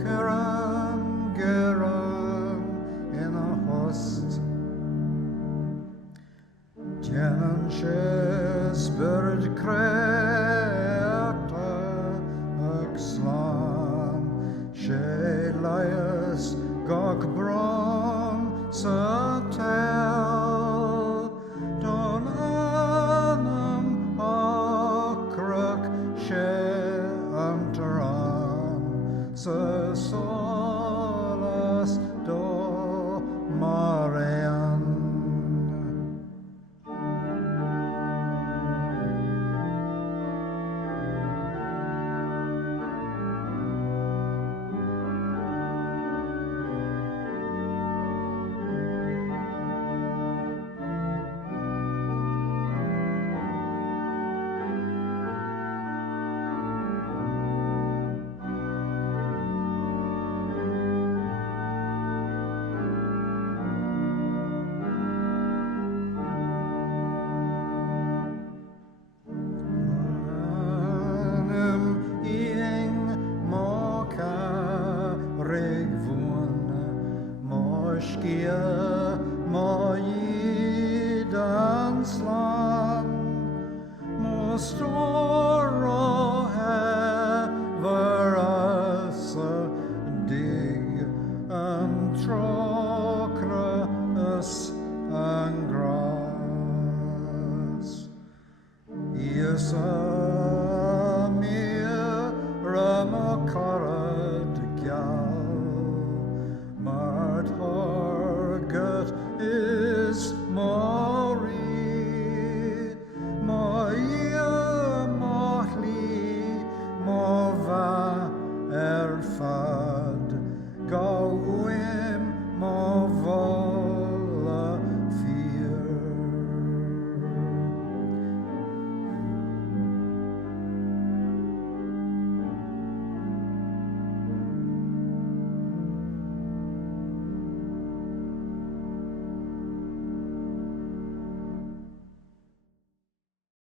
Kiran Geran in a host. Jenan shes bird creata axlan she lias gog bron satel don anam akrak she antaran solas do marian. Skia moi dansland mostoro hever us dig and trokra us and grass. Yes, mir ramakarad gal mart hargat is mori moia mohli